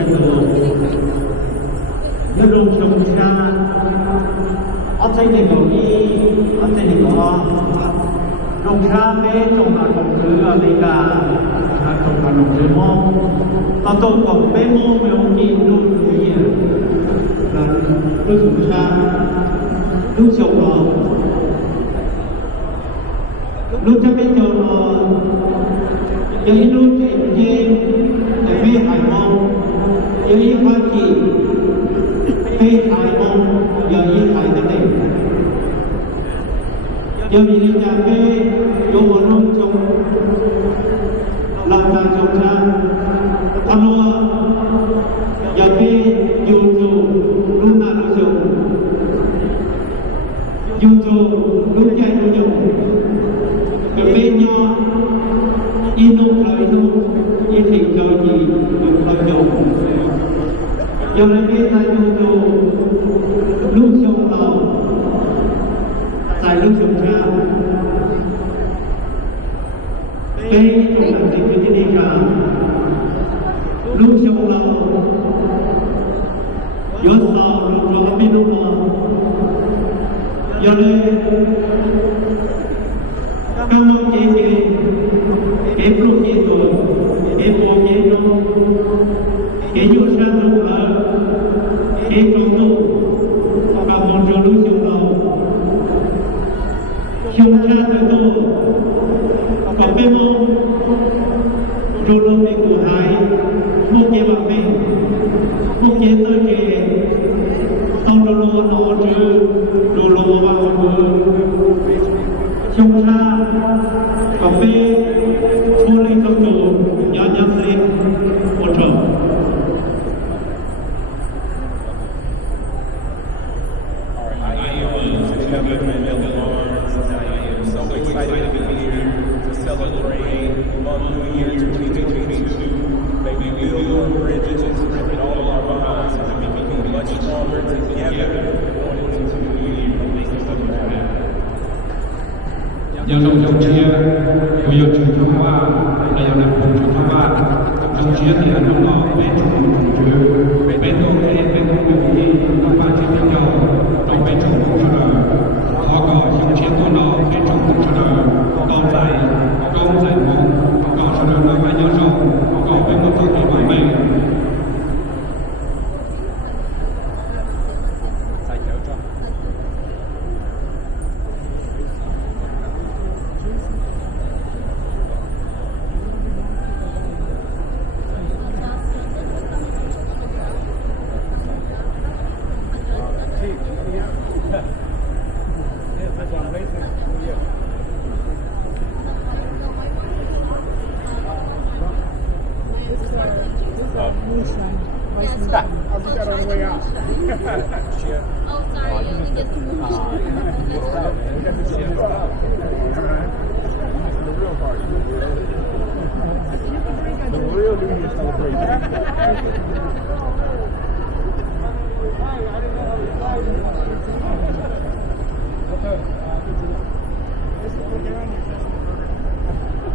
态度，一路上下，我真係講啲，我真係講，路上咩仲係同佢啊你㗎，仲係同佢麼？我都講咩麼沒有見路嘢，路上下，路上我，路จะไม่เจอหรอกอย่างนี้路เจ็บเจ็บแต่ไม่หายมองอย่างนี้ความคิดไม่หายมองอย่างนี้หายตั้งแต่อย่างนี้จะไม่ยกมือจงหลับตาจงชาทำว่าอย่าไปอยู่จู่รู้หน้ารู้จงอยู่จู่รู้ใจรู้จงcái bên nhau inu lại inu y thị cho gì được lợi dụng do nên biết ta nhu nhu lúc sông lòng tại lúc sông ra bên trong làm gì cái gì cả lúc sông lòng gió sầu lúc đó biết lúc nào do nên cao mong chế chế kế lúc chế tổ kế bộ chế nô kế nhu sang lúc ở kế trong nô và mong cho lúc chung đầu chung sang tới tổ có bê mong rồi lúc bị cụ hại một chế bằng mình một chế tới kế sau đó lô nô trừ rồi lô vào một chung sang cà phê thu lên trong tù nhỏ nhắn lên một trầu nhân dòng dòng chia của yêu trường cho hoa là yêu nạp cùng cho hoa dòng chia thì ăn đông ngọ bên trong cùng chứa bên đông hay bên đông biểu đi đông hoa trên bên nhau trong bên trong cùng cho đời khó có dòng chia to nó bên trong cùng cho đời còn dài mong còn cho đời là phải nhớ rộng còn bên một phương thì bởi mình I'll do that on the way out. Oh, sorry, you only get the moonshine. The real party. The real New Year celebration.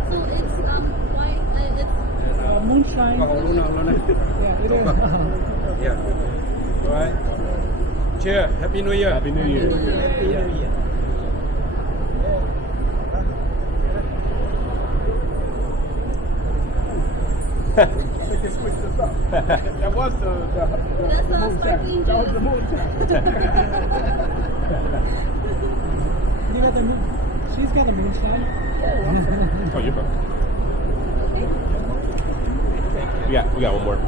So it's white. It's moonshine. Yeah, it is. Yeah. All right. Cheer. Happy New Year. Happy New Year. They can switch this up. That was the that's a sparkling that was the juice. moonshine. You got the moon. She's got the moonshine. Oh, you're fine. We got one more.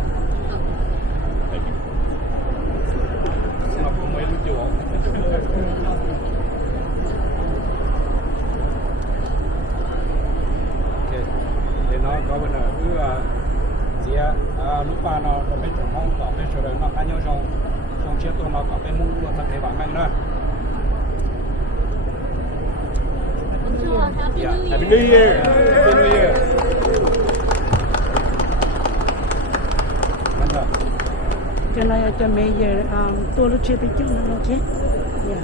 Thank you. Ok, để nó có bên ở cứ chia lúc ba nó bên trong mong có bên chỗ đời nó cá nhau trong chia tôi nó có bên mua luôn tập thể bản mạnh nữa. Happy Yeah. New Happy Year. New Year. Happy New Year. Can I just make yourตัวลูกเชียร์ไปจุ่มโอเค Yeah.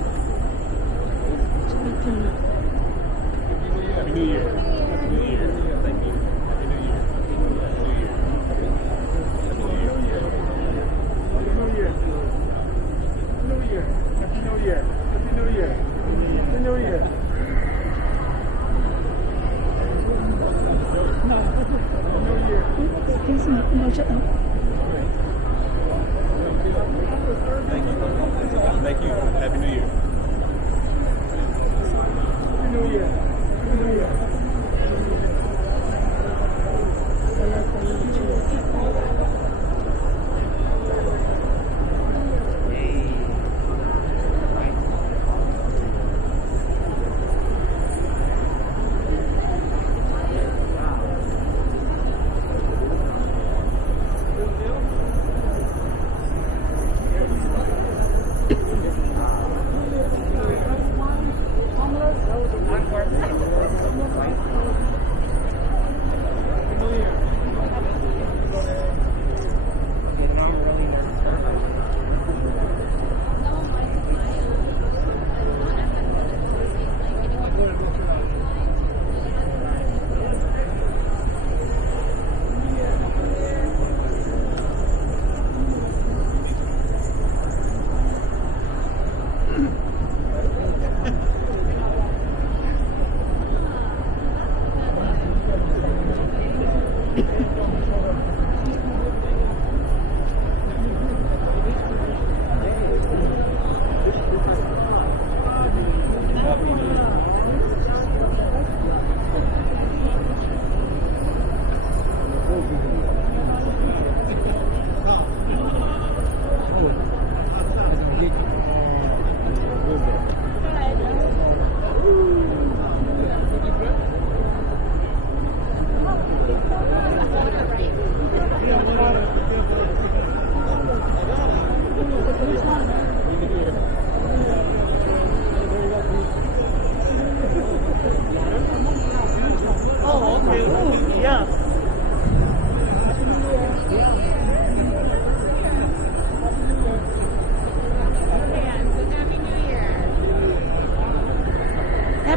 ไปจุ่ม Happy New Year. Happy New Year. Thank you. Happy New Year. Happy New Year. Happy New Year.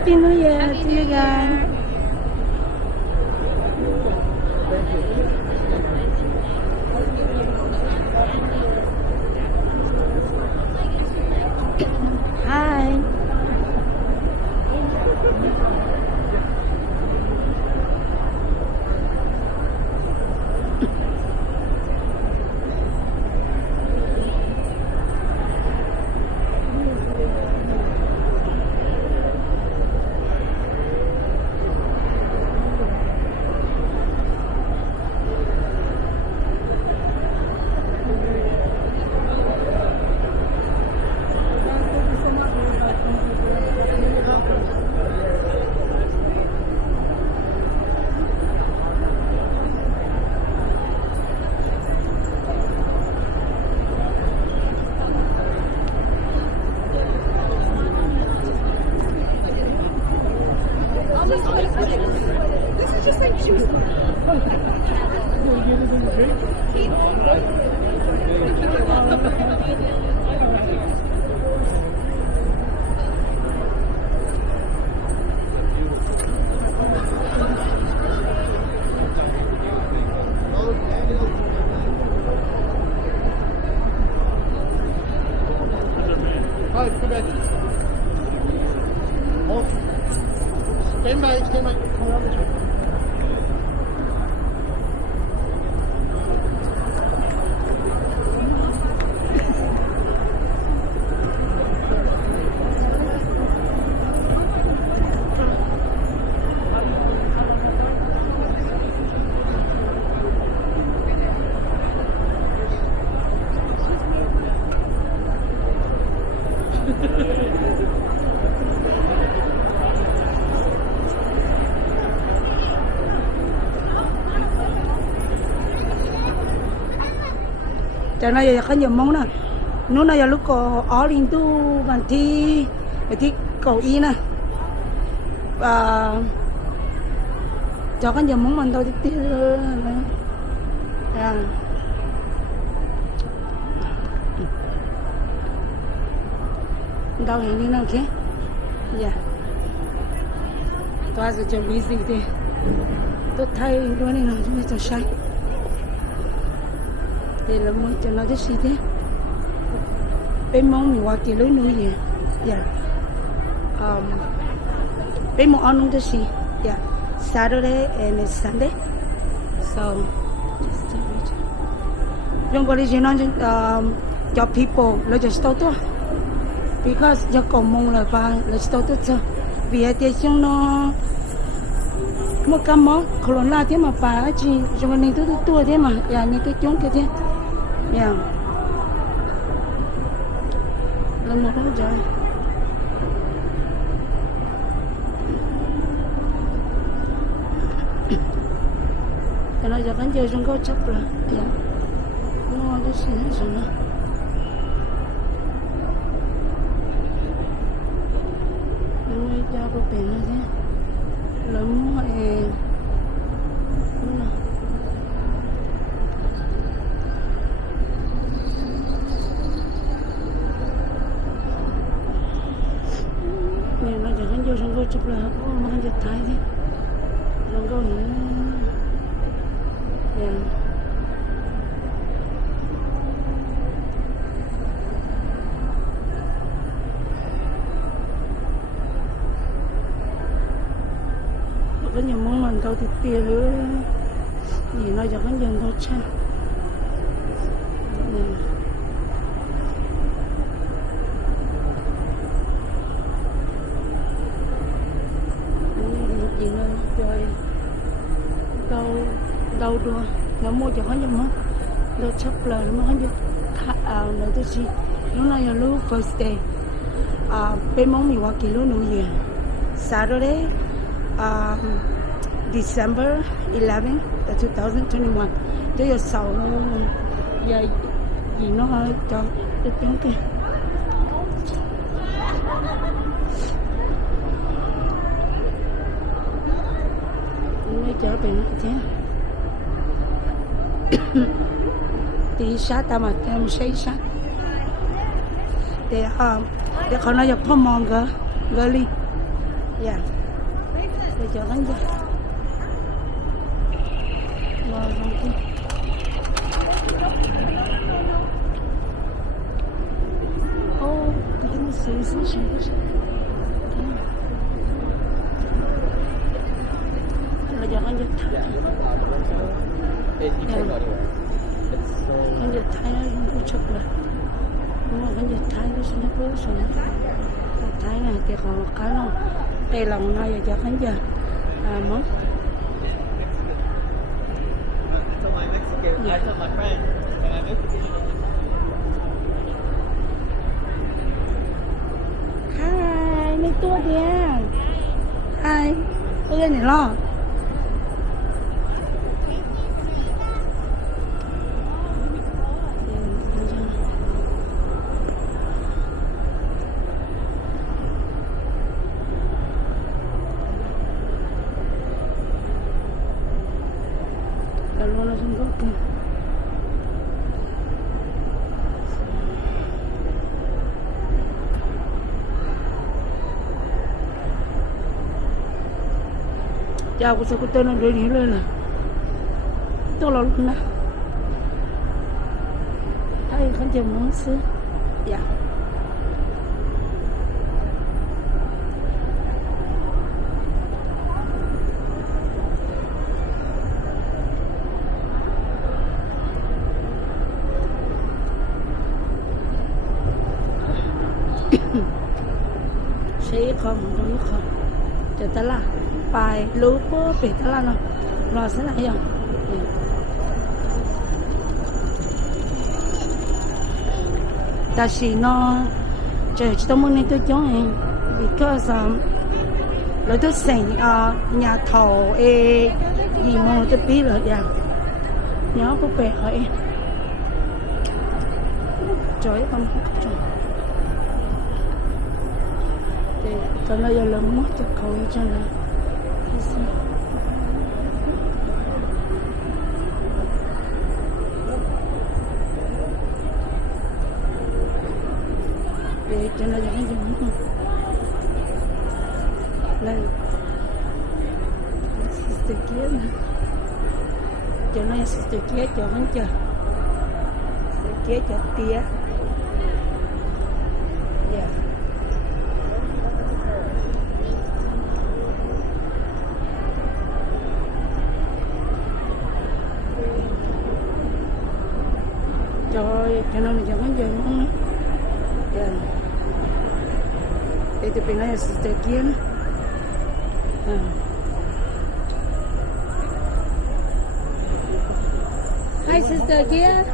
Happy New Year to you guys. Hi. Hi, come back. Oh. Stand by. Come around this way. Cho nên giờ có nhiều món nè, nó này giờ lúc có ở liên tu bằng thi cầu y nè, và cho có nhiều món mình thôi tiếp đâu hình như nào kia, dạ, tôi sẽ chuẩn bị gì thế, tôi thay đôi này nào chúng ta cho sai. Thì là muốn cho nó rất xí thế bên mong mình qua kia lối núi gì dạ bên mong ăn rất xí dạ Saturday and Sunday so don't go to cho people là just tốt because cho cộng mong là ba là tốt cho vì thế chúng nó một cái món corona thế mà bà chỉ trong cái này tôi thế mà dạ như cái chúng cái thế yeah lần một không trời cái này giờ vẫn chơi trong câu chấp là yeah nó cái gì nữa rồi nó cho có tiền nữa thế lắm mọi Ronggo chụp là có mang giật thái thế Ronggo nữa yeah. Có nhiều món mình tao thịt tia nữa gì nói cho có dân tao chăng gì nữa rồi đâu đua nó mua cho hắn nhưng mà đâu chấp lời nó hắn cho nó tôi chỉ nó là lúc first day bên mong mình qua kỳ lúc New Year Saturday December 11 2021 tới giờ sau nó giờ gì nó cho cái tiếng kia mới trở về nó thế thì sát ta mà thêm xây sát để còn nó nhập phong mòn gỡ đi dạ để cho anh ra rồi ok ô cái nó xíu xíu xíu xíu là cho anh ra anh ra thái nó cũng chụp rồi nhưng mà anh ra thái nó sẽ nó cố rồi thái này thì còn cái nó cây lòng này giờ cho anh ra mất hai mấy tua kìa hai tôi lên này lo luôn là không có kìa chào cô sao cô tên nó đi lên là tôi là lúc nào thấy không chờ muốn xứ dạ sẽ không đối không cho ta là bài lúa bố bị ta là nó sẽ lại rồi ta chỉ nó chờ cho tôi muốn nên tôi cho em because lấy tôi sinh nhà thầu gì mà tôi biết rồi dạ nhớ có bé hỏi trời không trời cho nó giờ lớn mất cho cậu cho nó để cho nó dễ dàng hơn lên sister kia nè cho nó sister kia cho hắn chờ kia cho tia dạ cho nên là chẳng có giờ không dạ để tụi mình nói sister kia hi sister kia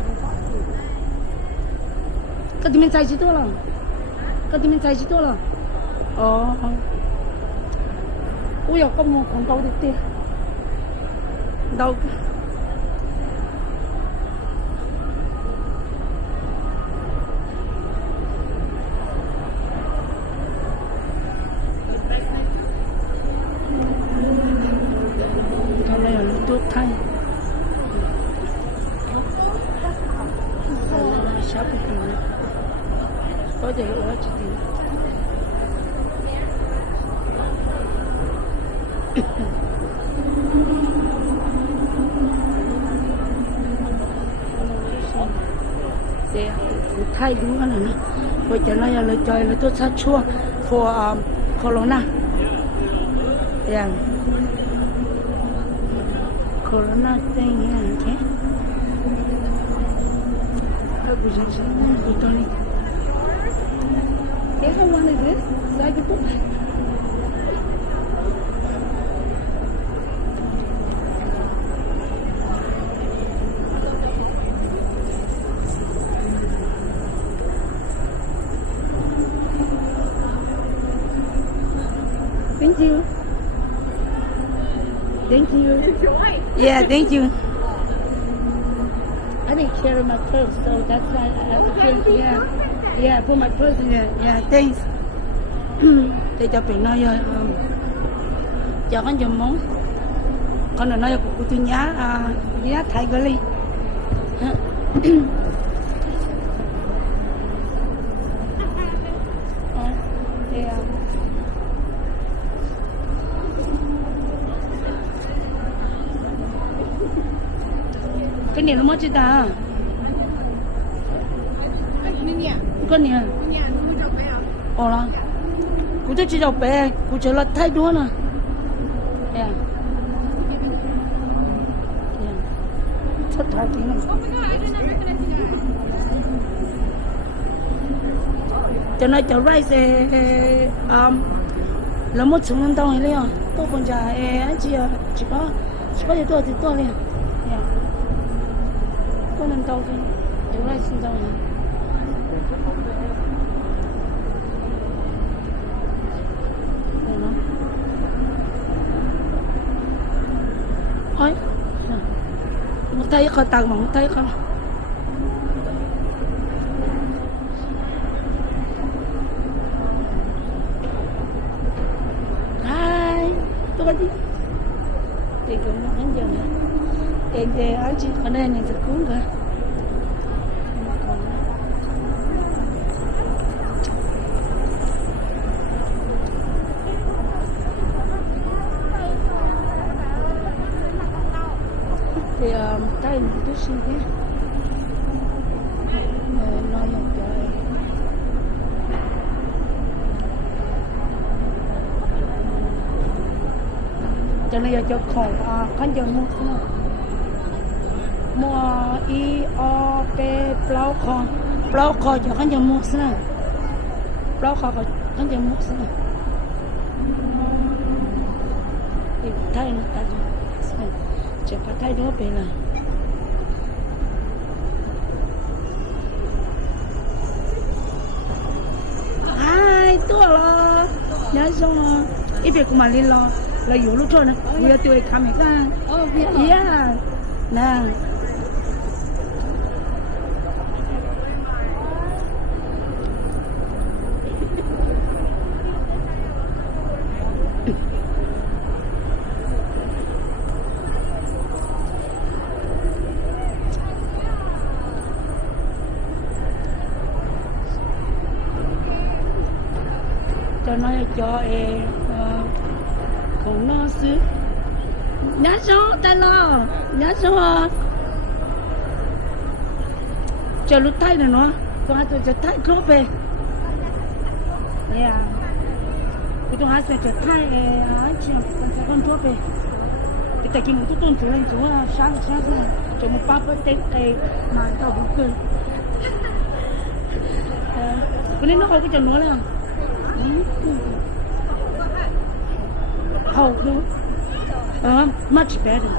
có tụi mình chạy chỉ多了có tụi mình chạy chỉ多了ui dồi có một con đâu đi tiền đâu thuốc thay shop tiền có thể ở chỉ tiền thay đúng cái này nè bây giờ nó là chơi là tôi sát chua for corona yeah corona thing yeah okay aku jadi betul ni how one is this saya gitu Thank you. Thank you. Enjoy. Yeah, thank you. I didn't carry my purse, so that's why I have to carry. Yeah, put my purse in there. Yeah, thanks. Để cho bạn nói cho con dùng món. Con là nói của tôi nhá Thái gửi đi. 知道啊？明年，过年。明年你们这边啊？哦了，我就知道白，我觉得太多了。哎呀，哎呀，出头顶了。cho nên cho rice là một số lần tao này tôi còn trả chỉ có để tôi thì tôi liền có lần tao thì cho rice tao này ôi một tay có tao mà một tay có tôi đi thì cũng đến giờ này thì anh chị ở đây này thật cuốn cả thì tay một chút xin thế lo một trời cho nên cho khổng khán giả mua i o p plau kho cho khán giả mua xem plau kho khán giả mua xem thì thay nó ta chỉ phải thay đó về là ai tua lo nhớ xong rồi ít việc của mà lên lo làอยู่ลูกโทษนะเดี๋ยวตัวทำให้กันเยอะนะcho nó choของน้าซื้อน้าโซ่ตลอดน้าโซ่จะรู้ไทยนะเนาะตัวตัวจะไทยครบไปเนี่ยกูต้องหาเสร็จจะไทยหาเชื่อคนครบไปแต่กินทุกต้นจุเลยจุว่าช้างจะมาปั๊บเต็มมาเท่าบุกเกินวันนี้น้องเขาก็จะน้อยเลยhầu luôn much better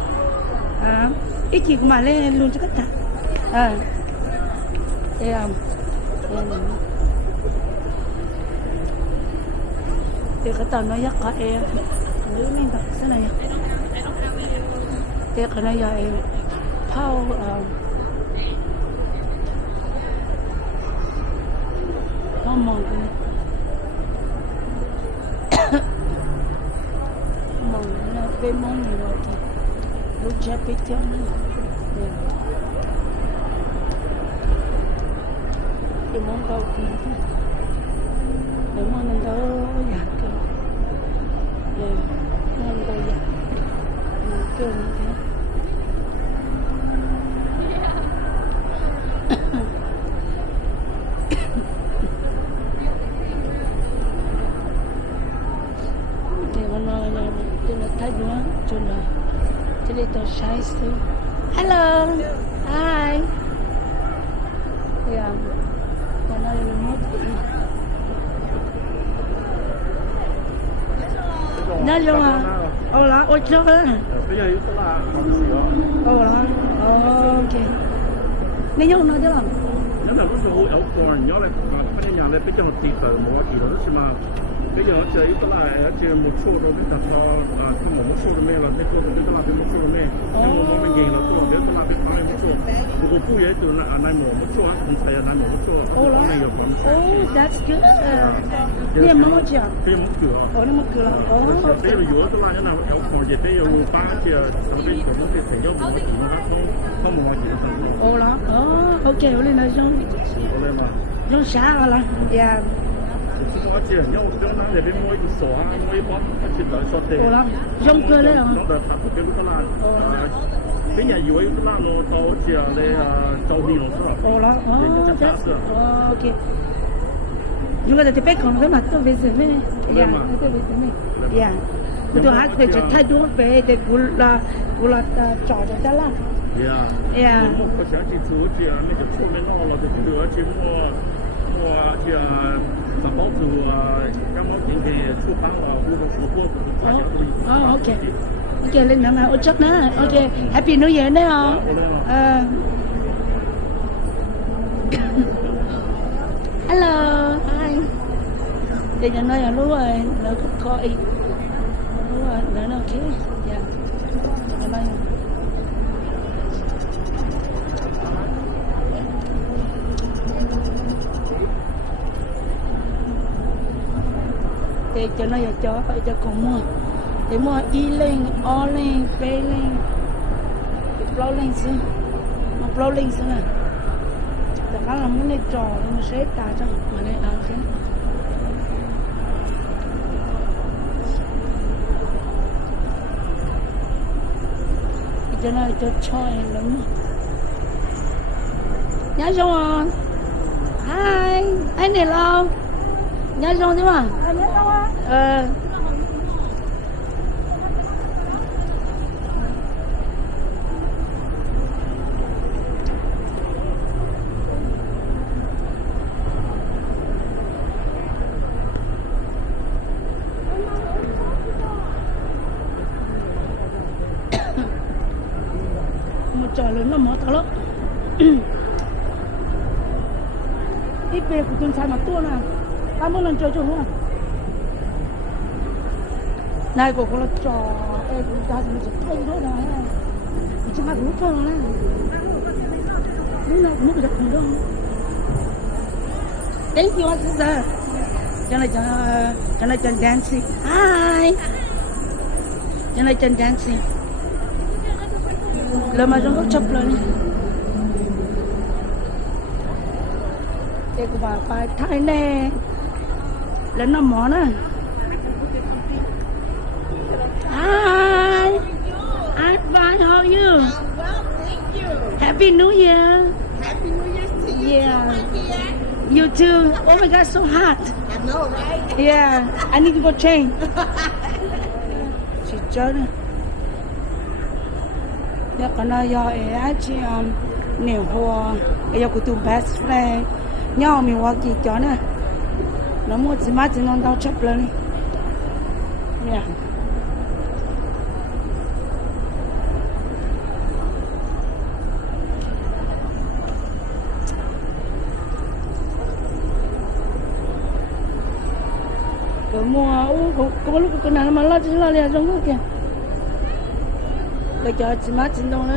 ít gì mà lên luôn cho tất cả thì cái tàu nó dắt cả em nữ lên thật thế này thì cái này giờ em phao nó mòn cái bên mông này rồi thì lúc chết biết chết nữa thì mông đâu thì để mông mình đâu giặt kìa mông đâu giặt kêu như thế a little shy still. Hello. Hi. Yeah. Còn đây là một nó vô à? Ồ là ôi chưa hết. Bây giờ chúng ta làm gì đó? Ồ là. Ok. Nên nhớ nói chứ làm. Nếu là lúc sau ở còn nhớ lại cái nhà này bây giờ thì phải mua gì đó chứ mà bây giờ nó chơi ít là chơi một số rồi bây giờ không một số rồi là cái số bây giờ là một số rồi nhưng mà mình nghe là số bây giờ là phải một số tôi phụ vậy từ này một số không phải là một số này được không? Oh, that's good. Niệm mong chưa? Niệm mong chưa? Niệm mong chưa? Bây giờอยู่ตัวนั้นนะเอาของเย็ดได้อยู่ป้าเชียร์สำหรับเป็นของที่ถึงยอดบุญถึงนะครับเขาหมู่ว่ากี่สัน โอ้ละok 我来用用啥了呀我知人有啲人嚟俾摸啲傻啊，摸啲幫，一切嚟索地。我啦用佢咧用得特別幾多啦？ bây giờ dưới là nó tàu chỉ là tàu đi nó sao Ồ đó, chắc chắn that's là ok. Chúng ta phải còn cái mặt tôi về xem này, yeah, mà. tôi về xem này, yeah. Tôi hát về cho thay đổi về để cú là trò cho ta là, yeah. một cái sáng chỉ số chỉ là mấy cái số mấy nó là chỉ được chỉ mua chỉ là bảo thủ các món những cái xuất bản là mua được số của phải Oh, ok. Ok, lên nằm ở trước nữa, ok. Happy New Year đấy không? Hello, hi. Thì nhà nói là lúc rồi, nó có ý. Lúc rồi, nó ok. Dạ. Bye bye. Thì cho nó cho con mua. Để mua y lên, o lên, p lên. Plau lên xưa. Mà plau lên xưa này.แต่ถ้าเราไม่ได้จอมันเช็ดตาจังมาเลยเอาแค่จะน่าจะช่วยแล้วมั้งnhá xong rồi hi anh này lâu nhá xong thế mà nhá xong á trời lớn nó mở to lắm ít về của tuần sai mà tua nè 30 lần chơi cho luôn này của con nó trò em cũng ta sẽ chơi thôi này chỉ hai cũng chơi nè lúc nào cũng được cùng đâu thank you sister cho này chân dancing hi cho này chân dancing lời mà trong có chụp lên đây của bà phải thay nè lên nó mỏ nè hi I'm fine how are you happy new year Happy New Year to you. yeah you too oh my god so hot I know, right? yeah I need to go change chị chơi nè giờ còn nói giờ ấy chị nèo hoa giờ của tụi best friend nhau mình qua gì cho nè nó mua chỉ má chỉ non đau chấp lên nè rồi mua có lúc cái nào mà lo chỉ lo liền trong cái kìa bây giờ chỉ má chỉ non nó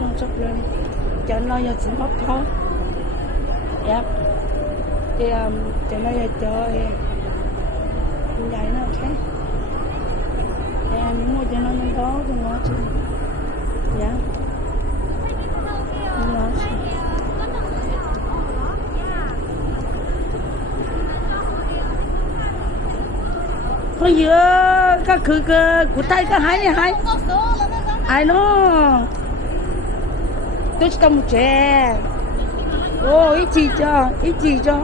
trong chấp lên cho nó giờ chỉ mất thôi yep thì cho nó giờ chơi như vậy nó ok thì mình mua cho nó nên đó thì nó chứ dạ nó thôi giờ các khử của tay các hai này hai ai nó tôi chỉ cầm một chè ô ít gì cho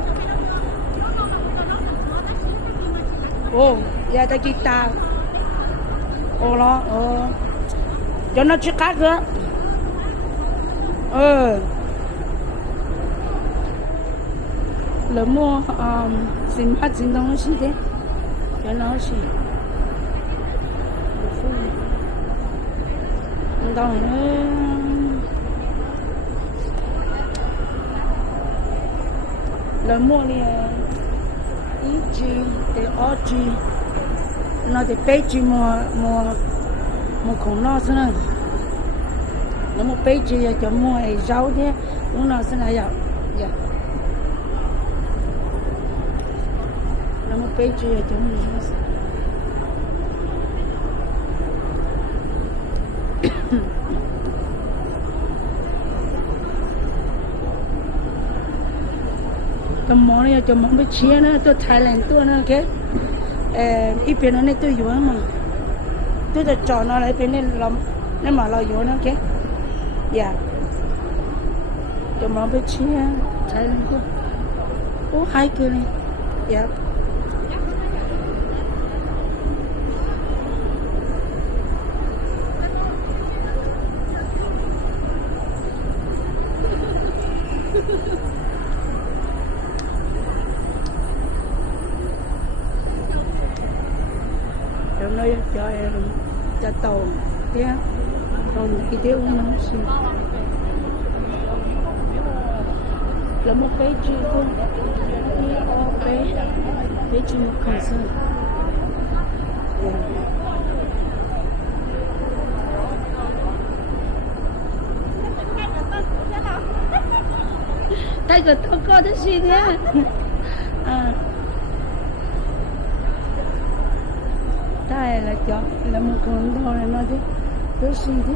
ô giờ ta guitar ô lo cho nó chiếc khác nữa lỡ mua xin bắt xin đông gì thế cho nó gì đông lỡ mua đi ít để ở chi nó để bé chi mua khổng nó thế này nó mua bé chi cho mua rau thế lúc nào sẽ lại vậy nó mua bé chi cho mua rau cho món này cho món bánh chia nữa tôi Thailand tôi nữa ok ít bên này tôi yếu mà tôiจะจอดอะไรเป็นเนี่ยเราเนี่ยมาเราอยู่นะโอเค dạ cho mà biết chia thấy lên cô ô hai kia này dạ hôm nay cho em cho tàu thế còn cái tiêu nó xin là một cái chữ thôi cái chữ một không sao tay của tôi có cái gì thế à tay là cho là một con thôi là nó chứ cái gì thế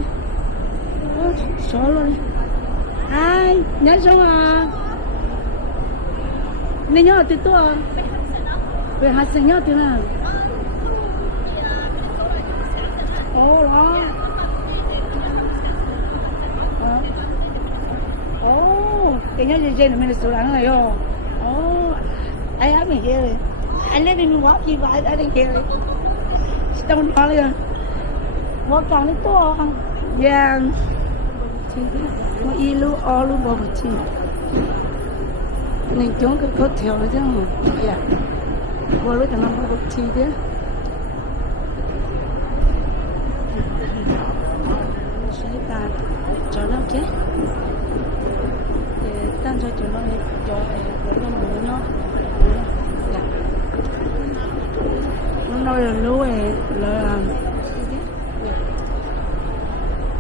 sợ luôn ai nhớ xong à nên nhớ từ tôi về hạt sinh nhớ từ nào ô đó ô cái nhớ gì là mình số lắng rồi ô ai hả mình kia anh lấy đi mình quá chi vậy đã đi kia trong đó liền vô càng đến to yeah mà y lu o lu bao chi nên chúng cái có theo nữa chứ không yeah vô lúc nó bao chi đấy sẽ ta cho nó chứ để tan cho nó cho nó muốn nó nói là lúa là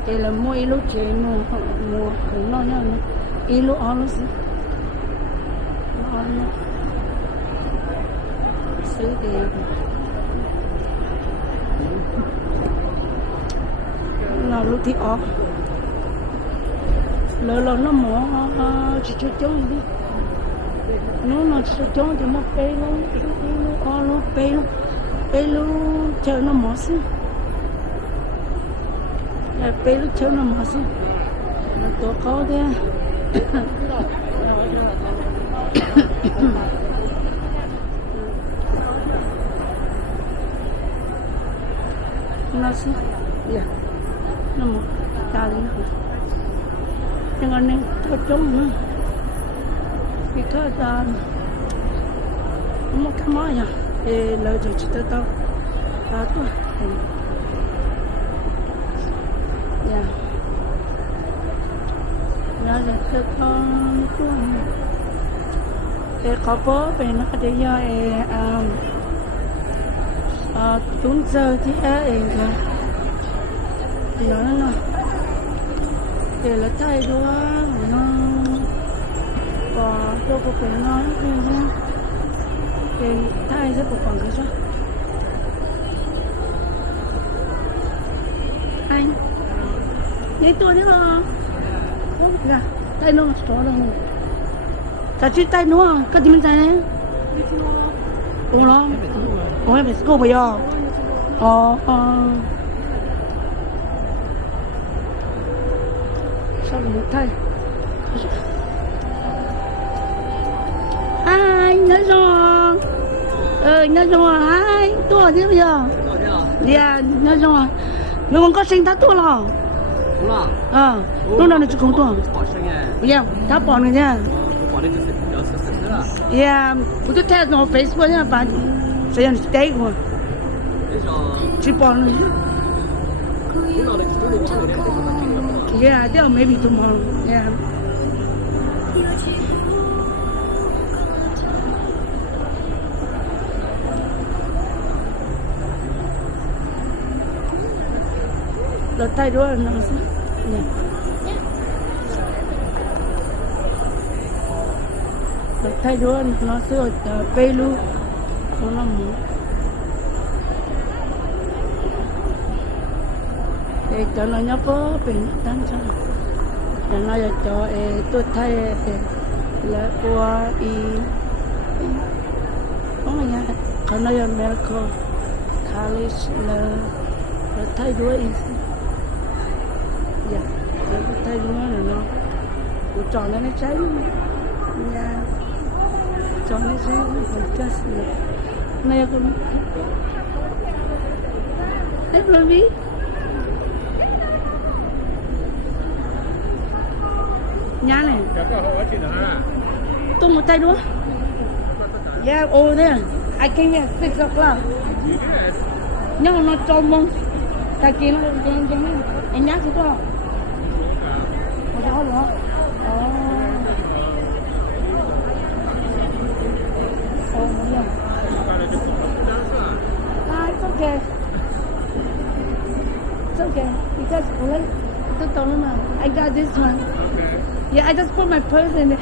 cái là mua lúa chế mua cũng nói nhau lúa ăn gì ăn xứ thì nào lúa thì ăn lỡ nó mỏ chỉ cho chống đi nó chỉ chống thì nó pe nó ăn nó pe nó pelu chơi nó mỏ xí, pelu chơi nó mỏ xí, nó to cao thế, nó xí, yeah, nó mỏ ta đi, nhưng mà nên thao chống nữa, because nó cái máy à. Lời cho chị tao đó thôi dạ nó là tao con cái khó bố về nó để cho chúng giờ thì em thì nó để là thay đua nó và tôi có phải nói cái thay rất là còn cái sao anh đi tôi đi rồi không cả tay nó xóa rồi cả chiếc tay nó cái gì mình tay này đúng không không em phải cô bây giờ sao lại một thay anh nói rồi nói rồi ai tua chứ bây giờ dạ nói rồi nếu không có sinh thắt tua rồi lúc nào nó chỉ không tua dạ thắt bỏ nữa nha dạ tôi theo nó Facebook nha bạn sẽ nhận stay của chỉ bỏ nữa yeah there maybe tomorrow yeah lo tay đua nó sẽ nè lo tay đua nó sẽ ở Pelu nó muốn để cho nó nhớ bố bình tĩnh cho để nó cho tôi thay là qua không là nhà còn nó là America College là thay đua dạ thấy đúng rồi nó của tròn nó cháy nha tròn nó cháy còn chết nữa này con đấy rồi đi nhà này tung một tay đúng yeah over there I came here at 6 o'clock nhưng nó tròn mông ta kia nó đen đen anh nhắc chứ đó đó đó oh yeah it's okay it's okay because I got this one yeah I just put my purse in it